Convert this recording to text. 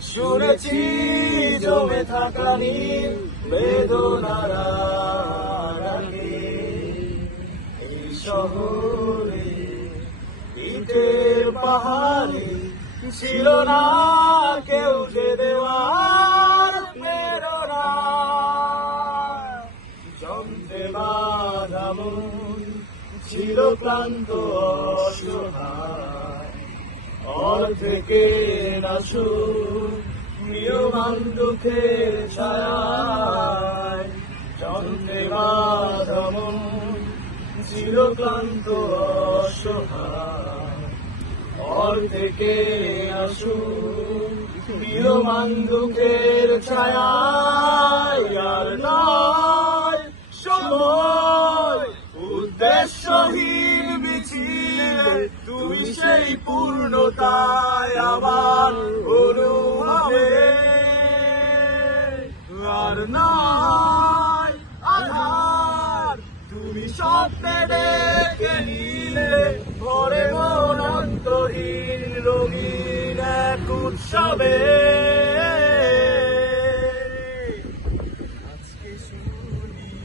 শুনেছি জমে থাকা নীল বেদনার আগে। এই শহরে ইটের পাহাড়ে ছিল না কেউ যে দেওয়ার প্রেরণা। যন্ত্রে বাঁধা মন ছিল ক্লান্ত অসহায়, অর্ধেকে নাশু প্রিয়মান দুঃখের ছায়ায়। যন্ত্রে বাঁধা মন ছিল ক্লান্ত অসহায়, অর্ধেকে নাশু প্রিয়মান দুঃখের ছায়ায়। আর নয় সময় উদ্দেশ্যহীন মিছিলে, তুমি সেই পূর্ণতায় আমার অনুভবে। আর নয় আধার, তুমি স্বপ্নে ডেকে নিলে ভরে মন অন্তহীন রঙিন এক উৎসবে।